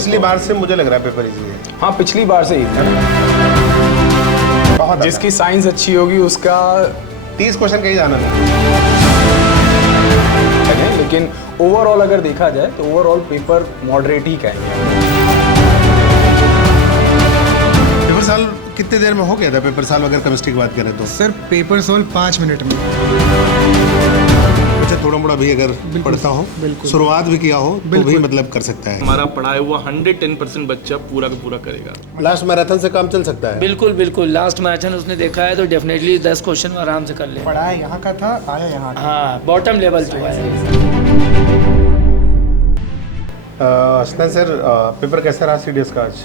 पिछली बार से मुझे लग रहा है पेपर इजी है। हाँ, पिछली बार से ही था। बहुत जिसकी साइंस अच्छी होगी उसका 30 क्वेश्चन कहीं जाना नहीं। लेकिन ओवरऑल अगर देखा जाए तो ओवरऑल पेपर मॉडरेट ही कहेंगे। पेपर सॉल्व कितने देर में हो गया था? पेपर सॉल्व अगर केमिस्ट्री की बात करें तो सर पेपर सॉल्व 5 मिनट में। अच्छा, थोड़ा मोड़ा भी अगर पढ़ता हो, शुरुआत भी किया हो तो भी मतलब कर सकता है। हमारा पढ़ाया हुआ 110% बच्चा पूरा का पूरा करेगा। लास्ट मैराथन से काम चल सकता है। बिल्कुल बिल्कुल, लास्ट मैराथन उसने देखा है तो डेफिनेटली 10 क्वेश्चन आराम से कर ले। पढ़ाया यहाँ का था, आया यहाँ का। हाँ, बॉटम लेवल जो है। हसनैन सर, पेपर कैसा रहा सीडीएस का आज?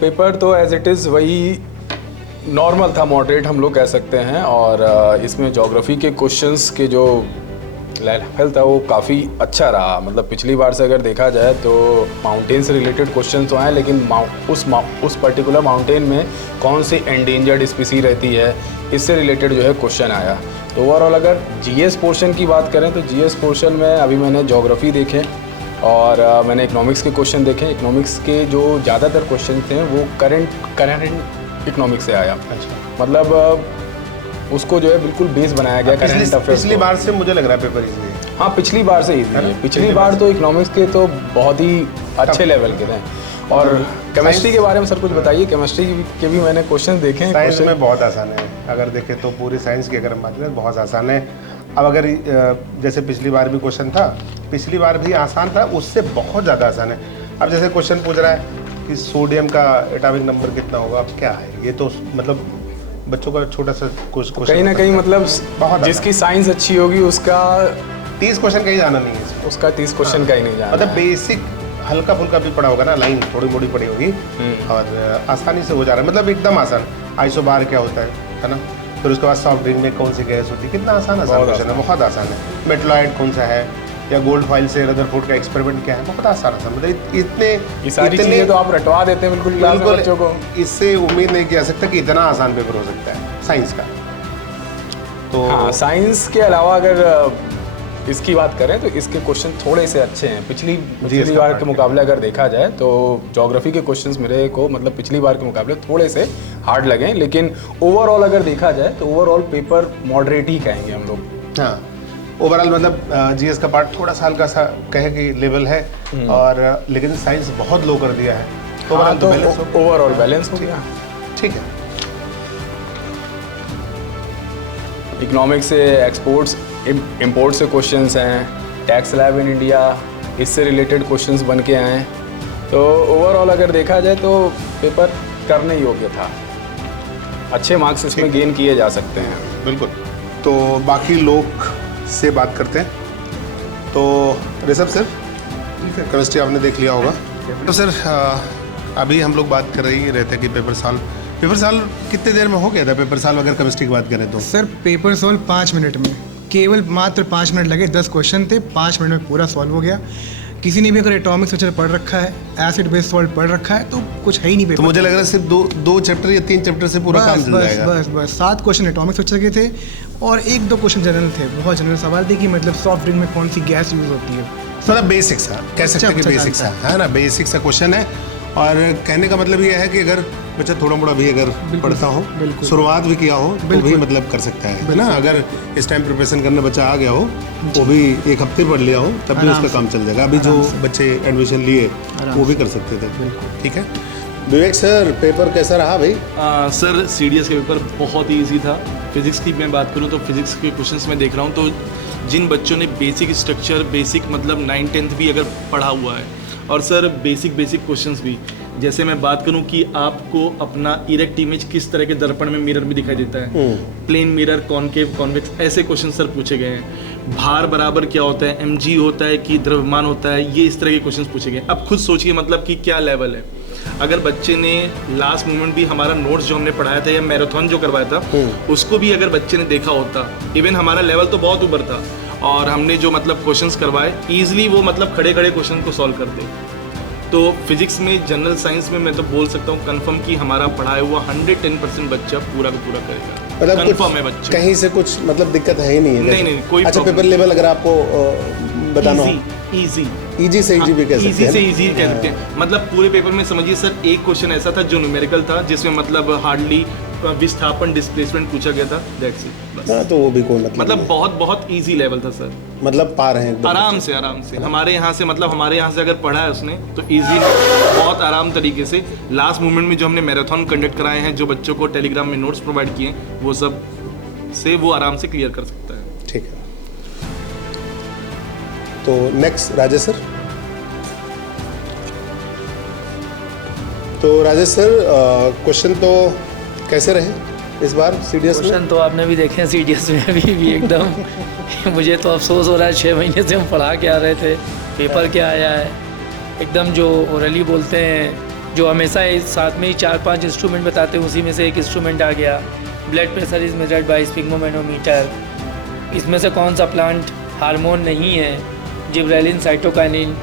पेपर तो एज इट इज़ वही नॉर्मल था, मॉडरेट हम लोग कह सकते हैं। और इसमें ज्योग्राफी के क्वेश्चंस के जो लेवल था वो काफ़ी अच्छा रहा। मतलब पिछली बार से अगर देखा जाए तो माउंटेन से रिलेटेड क्वेश्चन तो आए, लेकिन उस पर्टिकुलर माउंटेन में कौन सी एंडेंजर्ड स्पीसी रहती है, इससे रिलेटेड जो है क्वेश्चन आया। तो ओवरऑल अगर जीएस पोर्शन की बात करें तो जीएस पोर्शन में अभी मैंने ज्योग्राफी देखे और मैंने इकोनॉमिक्स के क्वेश्चन देखे। इकोनॉमिक्स के जो ज़्यादातर क्वेश्चन थे वो करंट इकोनॉमिक्स से आया। अच्छा, मतलब उसको जो है बिल्कुल बेस बनाया गया करंट अफेयर्स। पिछली बार से मुझे लग रहा है पेपर इजी है। हाँ, पिछली बार से इजी है। पिछली बार तो इकोनॉमिक्स के तो बहुत ही अच्छे लेवल के थे। और केमिस्ट्री के बारे में सर कुछ बताइए। केमिस्ट्री के भी मैंने क्वेश्चन देखे हैं। साइंस में बहुत आसान है, अगर देखें तो पूरी साइंस की अगर हम बात करें बहुत आसान है। अब अगर जैसे पिछली बार भी क्वेश्चन था, पिछली बार भी आसान था, उससे बहुत ज़्यादा आसान है। अब जैसे क्वेश्चन पूछ रहा है कि सोडियम का एटॉमिक नंबर कितना होगा, अब क्या है ये, तो मतलब बच्चों का छोटा सा क्वेश्चन कहीं ना कहीं मतलब जिसकी साइंस अच्छी होगी उसका 30 क्वेश्चन कहीं जाना नहीं है इसमें। उसका 30 क्वेश्चन कहीं नहीं जाना। मतलब बेसिक हल्का फुल्का भी पढ़ा होगा ना, लाइन थोड़ी मोड़ी पड़ी होगी और आसानी से हो जा रहा है। मतलब एकदम आसान। आइसोबार क्या होता है ना, फिर उसके बाद सॉफ्ट ड्रिंक में कौन सी गैस होती है, कितना आसान क्वेश्चन है, बहुत आसान है। मेटलॉइड कौन सा है, या गोल्ड फॉइल से रदरफोर्ड का एक्सपेरिमेंट क्या है, बहुत आसान है। मतलब ये सारी चीजें तो आप रटवा देते हैं बिल्कुल क्लास में बच्चों को। इससे उम्मीद नहीं किया सकता कि इतना आसान पेपर हो सकता है साइंस का। तो हाँ, साइंस के अलावा अगर इसकी बात करें तो इसके क्वेश्चन थोड़े से अच्छे हैं पिछली बार के मुकाबले। अगर देखा जाए तो ज्योग्राफी के क्वेश्चंस मेरे को मतलब पिछली बार के मुकाबले थोड़े से हार्ड लगे, लेकिन ओवरऑल अगर देखा जाए तो ओवरऑल पेपर मॉडरेट ही कहेंगे हम लोग। हाँ, ओवरऑल मतलब जीएस का पार्ट थोड़ा सा हल्का सा कहे कि लेवल है, और लेकिन साइंस बहुत लो कर दिया है। तो ओवरऑल बैलेंस हो गया। ठीक है। इकोनॉमिक्स से एक्सपोर्ट्स इंपोर्ट से क्वेश्चंस हैं, टैक्स स्लैब इन इंडिया इससे रिलेटेड क्वेश्चंस बन के आए हैं। तो ओवरऑल अगर देखा जाए तो पेपर करने योग्य था। अच्छे मार्क्स इसमें गेन किए जा सकते हैं। बिल्कुल। तो बाकी लोग से बात करते हैं। तो ऋषभ सर, केमिस्ट्री आपने देख लिया होगा। तो सर अभी हम लोग बात कर रहे थे कि पेपर सॉल्व कितने देर में हो गया था? पेपर सॉल्व अगर केमिस्ट्री की बात करें तो सर पेपर सॉल्व 5 मिनट में, केवल मात्र 5 मिनट लगे। 10 क्वेश्चन थे, 5 मिनट में पूरा सॉल्व हो गया। किसी ने भी अगर एटॉमिक स्ट्रक्चर पढ़ रखा है, एसिड बेस सॉल्ट पढ़ रखा है तो कुछ है ही नहीं पेपर। तो मुझे लग रहा है सिर्फ दो चैप्टर या 3 चैप्टर से पूरा काम चल जाएगा। बस 7 क्वेश्चन एटॉमिक स्ट्रक्चर के थे और 1-2 क्वेश्चन जनरल थे। बहुत जनरल सवाल थे कि मतलब सॉफ्ट ड्रिंक में कौन सी गैस यूज होती है। मतलब बेसिक सा कह सकते हैं कि बेसिक सा है ना, बेसिक सा क्वेश्चन है। और कहने का मतलब ये है कि अगर बच्चा थोड़ा मोड़ा भी अगर पढ़ता हो, शुरुआत भी किया हो तो भी मतलब कर सकता है ना। अगर इस टाइम प्रिपरेशन करने बच्चा आ गया हो, वो भी 1 हफ्ते पढ़ लिया हो, तब भी उसका काम चल जाएगा। अभी जो बच्चे एडमिशन लिए वो भी कर सकते थे। ठीक है। विवेक सर, पेपर कैसा रहा भाई? सर सीडीएस का पेपर बहुत ही ईजी था। फिजिक्स की मैं बात करूँ तो फिजिक्स के क्वेश्चंस मैं देख रहा हूँ तो जिन बच्चों ने बेसिक स्ट्रक्चर, बेसिक मतलब 9-10th भी अगर पढ़ा हुआ है, और सर बेसिक क्वेश्चंस भी, जैसे मैं बात करूं कि आपको अपना इरेक्ट इमेज किस तरह के दर्पण में मिरर में दिखाई देता है, प्लेन मिरर, कॉनकेव, कॉन्वेक्स, ऐसे क्वेश्चन सर पूछे गए हैं। भार बराबर क्या होता है, mg होता है कि द्रव्यमान होता है, ये इस तरह के क्वेश्चन पूछे गए। अब खुद सोचिए मतलब कि क्या लेवल है। अगर बच्चे ने लास्ट मोमेंट भी हमारा नोट्स जो हमने पढ़ाया था या मैराथन जो करवाया था उसको भी अगर बच्चे ने देखा होता, इवन हमारा लेवल तो बहुत ऊपर था और हमने जो मतलब क्वेश्चंस करवाए ईजिली वो मतलब खड़े खड़े क्वेश्चन को सॉल्व कर दे। तो फिजिक्स में, जनरल साइंस में मैं तो बोल सकता हूँ कंफर्म कि हमारा पढ़ाया हुआ 110% बच्चा पूरा का पूरा करेगा। मतलब कंफर्म है बच्चा, कहीं से कुछ मतलब दिक्कत है ही नहीं है। नहीं कोई अच्छा, पेपर लेवल अगर आपको बताना हो इजी इजी से इजी भी कह सकते इजी हैं से ना? इजी कह सकते हैं। मतलब पूरे पेपर में समझिए सर एक क्वेश्चन ऐसा था जो न्यूमेरिकल था, जिसमें मतलब हार्डली विस्थापन डिस्प्लेसमेंट पूछा गया था, दैट्स इट बस। हाँ, तो वो भी कोई मतलब नहीं बहुत इजी लेवल था सर, है। मतलब पार है एकदम। आराम से हमारे यहाँ से मतलब हमारे यहाँ से अगर पढ़ा है उसने तो इजी बहुत आराम तरीके से लास्ट मोमेंट में जो हमने मैराथन कंडक्ट कराए हैं, जो बच्चों को टेलीग्राम में नोट्स प्रोवाइड किए हैं, वो सब से वो आराम से क्लियर कर सकता है। ठीक है, तो नेक्स्ट राजेश सर। तो राजेश सर, क्वेश्चन तो कैसे रहे इस बार सीडीएस में? क्वेश्चन तो आपने भी देखे हैं सीडीएस में अभी भी एकदम मुझे तो अफसोस हो रहा है 6 महीने से हम पढ़ा के आ रहे थे, पेपर क्या आया है एकदम। जो ओरली बोलते हैं, जो हमेशा साथ में ही 4-5 इंस्ट्रूमेंट बताते हैं, उसी में से एक इंस्ट्रूमेंट आ गया। Blood pressure is measured by sphygmomanometer. इसमें से कौन सा प्लांट हार्मोन नहीं है? जिब्रेलिन, साइटोकाइनिन,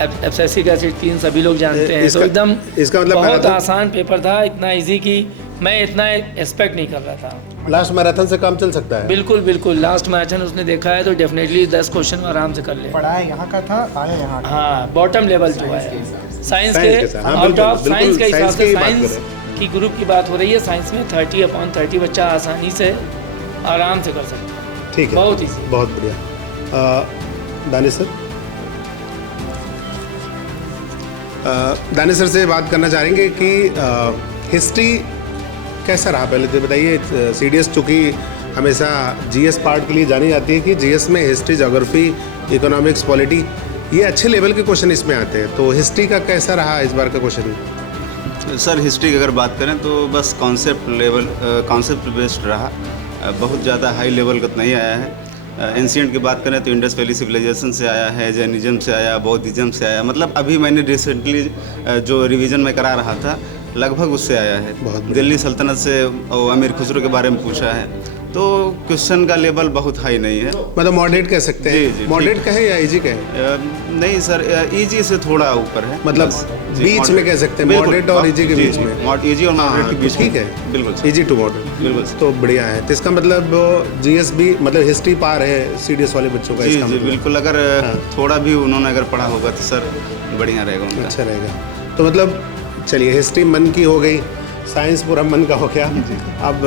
एब्सिसिक एसिड, 3 सभी लोग जानते हैं। तो एकदम इसका मतलब बहुत मैराथन, आसान पेपर था, इतना इजी कि मैं इतना एक्सपेक्ट नहीं कर रहा था। लास्ट मैराथन से काम चल सकता है। बिल्कुल बिल्कुल, लास्ट मैराथन उसने देखा है तो डेफिनेटली 10 क्वेश्चन आराम से कर ले। पढ़ाया यहाँ का था, आया यहाँ का। हाँ, बॉटम लेवल जो है साइंस के के साथ, हाँ, आउट बिल्कुल, ऑफ साइंस बिल्कुल, के हिसाब साइंस से की बात साइंस करें। की ग्रुप की बात हो रही है। साइंस में 30/30 बच्चा आसानी से आराम से कर सकता है। ठीक है, बहुत ईजी। बहुत बढ़िया। दानिश सर, दानिश सर से बात करना चाहेंगे कि हिस्ट्री कैसा रहा, पहले तो बताइए। सीडीएस चूँकि हमेशा जीएस पार्ट के लिए जानी जाती है कि जीएस में हिस्ट्री, ज्योग्राफी, इकोनॉमिक्स, पॉलिटी, ये अच्छे लेवल के क्वेश्चन इसमें आते हैं। तो हिस्ट्री का कैसा रहा इस बार का क्वेश्चन? सर हिस्ट्री की अगर बात करें तो बस कॉन्सेप्ट बेस्ड रहा, बहुत ज़्यादा हाई लेवल का नहीं आया है। एंशिएंट की बात करें तो इंडस वैली सिविलाइजेशन से आया है, जैनिज्म से आया, बौद्धिज्म से आया। मतलब अभी मैंने रिसेंटली जो रिवीजन में करा रहा था लगभग उससे आया है। दिल्ली सल्तनत से अमीर खुसरो के बारे में पूछा है। तो क्वेश्चन का लेवल बहुत हाई नहीं है, मतलब मॉडरेट कह सकते हैं। जी, मॉडरेट कहे या इजी कहे? नहीं सर, इजी से थोड़ा ऊपर है, मतलब बीच में कह सकते हैं, मॉडरेट और इजी के बीच में। इजी और मॉडरेट के बीच में, ठीक है, बिल्कुल इजी टू मॉडरेट, बिल्कुल। तो बढ़िया है। तो इसका मतलब जीएस भी मतलब हिस्ट्री पार है सीडीएस वाले बच्चों का? जी इसका जी मतलब बिल्कुल। अगर थोड़ा भी उन्होंने अगर पढ़ा होगा तो सर बढ़िया रहेगा उनका। अच्छा रहेगा। तो मतलब चलिए, हिस्ट्री मन की हो गई, साइंस पूरा मन का हो गया। अब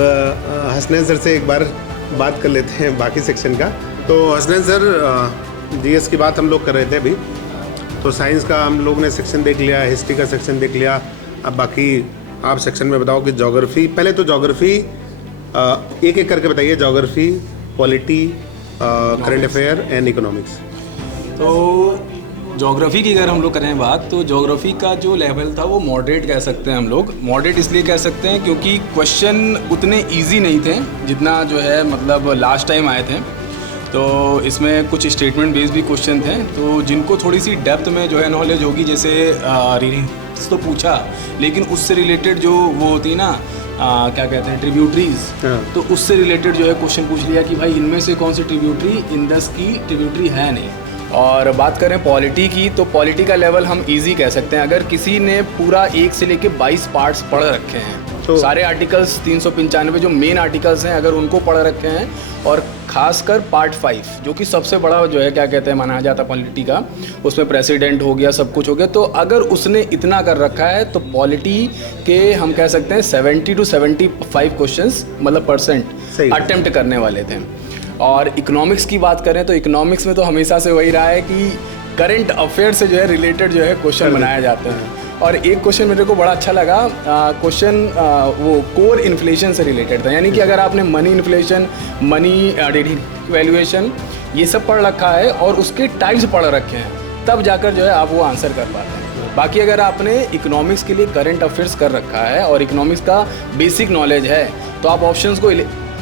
हसनैन सर से एक बार बात कर लेते हैं बाकी सेक्शन का। तो हसनैन सर, जीएस की बात हम लोग कर रहे थे अभी, तो साइंस का हम लोग ने सेक्शन देख लिया, हिस्ट्री का सेक्शन देख लिया। अब बाकी आप सेक्शन में बताओ कि ज्योग्राफी, पहले तो ज्योग्राफी एक एक करके बताइए। Geography, polity, current affair and economics. तो ज्योग्राफी की अगर हम लोग करें बात, तो ज्योग्राफी का जो लेवल था वो मॉडरेट कह सकते हैं हम लोग। मॉडरेट इसलिए कह सकते हैं क्योंकि क्वेश्चन उतने इजी नहीं थे जितना जो है मतलब लास्ट टाइम आए थे। तो इसमें कुछ स्टेटमेंट बेस्ड भी क्वेश्चन थे, तो जिनको थोड़ी सी डेप्थ में जो है नॉलेज होगी, जैसे रीडिंग तो पूछा, लेकिन उससे रिलेटेड जो वो होती ना क्या कहते हैं ट्रिब्यूटरीज, तो उससे रिलेटेड जो है क्वेश्चन पूछ लिया कि भाई इनमें से कौन सी ट्रिब्यूटरी इंडस की ट्रिब्यूटरी है नहीं। और बात करें पॉलिटी की, तो पॉलिटी का लेवल हम इजी कह सकते हैं। अगर किसी ने पूरा 1 से लेके 22 पार्ट्स पढ़ रखे हैं, तो सारे आर्टिकल्स 395 जो मेन आर्टिकल्स हैं अगर उनको पढ़ रखे हैं, और खासकर पार्ट 5 जो कि सबसे बड़ा जो है क्या कहते हैं माना जाता है पॉलिटी का, उसमें प्रेसिडेंट हो गया, सब कुछ हो गया। तो अगर उसने इतना कर रखा है तो पॉलिटी के हम कह सकते हैं 70 to 75 क्वेश्चंस मतलब परसेंट अटेम्प्ट करने वाले थे। और इकोनॉमिक्स की बात करें तो इकोनॉमिक्स में तो हमेशा से वही रहा है कि करंट अफेयर से जो है रिलेटेड जो है क्वेश्चन बनाए जाते हैं। और एक क्वेश्चन मेरे को बड़ा अच्छा लगा, क्वेश्चन वो कोर इन्फ्लेशन से रिलेटेड था। यानी कि अगर आपने मनी इन्फ्लेशन, मनी वैल्यूएशन ये सब पढ़ रखा है और उसके टाइप्स पढ़ रखे हैं, तब जाकर जो है आप वो आंसर कर पाते हैं। बाकी अगर आपने इकोनॉमिक्स के लिए करंट अफेयर्स कर रखा है और इकोनॉमिक्स का बेसिक नॉलेज है, तो आप ऑप्शंस को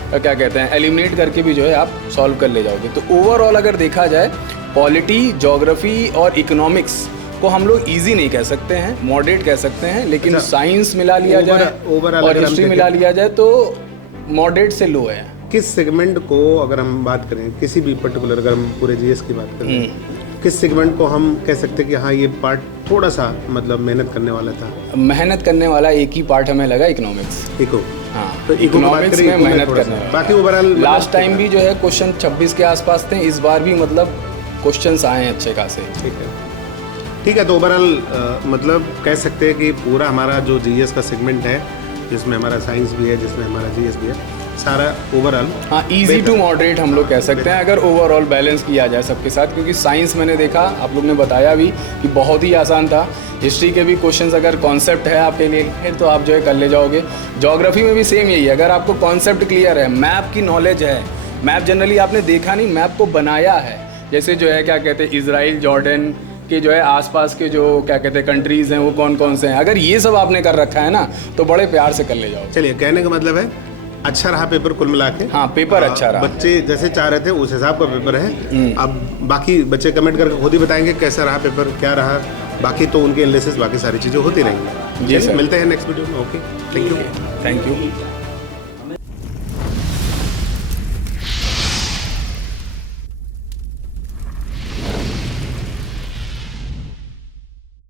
क्या कहते हैं एलिमिनेट करके भी जो है आप सॉल्व कर ले जाओगे। तो ओवरऑल अगर देखा जाए, पॉलिटी, ज्योग्राफी और इकोनॉमिक्स को हम लोग इजी नहीं कह सकते हैं, मॉडरेट कह सकते हैं। लेकिन साइंस मिला लिया जाए और हिस्ट्री मिला लिया जाए तो मॉडरेट से लो है। किस सेगमेंट को अगर हम बात करें, किसी भी पर्टिकुलर, अगर हम पूरे जीएस की बात करें, किस सेगमेंट को हम कह सकते हैं कि हाँ ये पार्ट थोड़ा सा मतलब मेहनत करने वाला था? मेहनत करने वाला एक ही पार्ट हमें लगा, इकोनॉमिक्स। इको, हाँ, तो इकोनॉमिक्स में मेहनत करने वाला। बाकी ओवरऑल लास्ट टाइम भी जो है क्वेश्चन 26 के आसपास थे, इस बार भी मतलब क्वेश्चंस आए हैं अच्छे खासे। ठीक है, तो ओवरऑल मतलब कह सकते हैं कि पूरा हमारा जो जीएस का सेगमेंट है, जिसमें हमारा साइंस भी है, जिसमें हमारा जीएस भी है, सारा ओवरऑल हाँ इजी टू मॉडरेट हम लोग कह सकते हैं अगर ओवरऑल बैलेंस किया जाए सबके साथ, क्योंकि साइंस मैंने देखा, आप लोग ने बताया भी कि बहुत ही आसान था। हिस्ट्री के भी क्वेश्चंस अगर कॉन्सेप्ट है आपके लिए तो आप जो है कर ले जाओगे। ज्योग्राफी में भी सेम यही है, अगर आपको कॉन्सेप्ट क्लियर है, मैप की नॉलेज है, मैप जनरली आपने देखा नहीं, मैप को बनाया है, जैसे जो है क्या कहते हैं इजराइल जॉर्डन के जो है आसपास के जो क्या कहते हैं कंट्रीज़ हैं वो कौन कौन से हैं, अगर ये सब आपने कर रखा है ना तो बड़े प्यार से कर ले जाओ। चलिए, कहने का मतलब है अच्छा रहा पेपर कुल मिला के। हाँ पेपर अच्छा रहा, बच्चे जैसे चाह रहे थे उस हिसाब का पेपर है। अब बाकी बच्चे कमेंट करके खुद ही बताएंगे कैसा रहा पेपर, क्या रहा, बाकी तो उनके एनालिसिस बाकी सारी चीज़ें होती रहेंगी। जी सर, मिलते हैं नेक्स्ट वीडियो में। Okay, thank you. Thank you.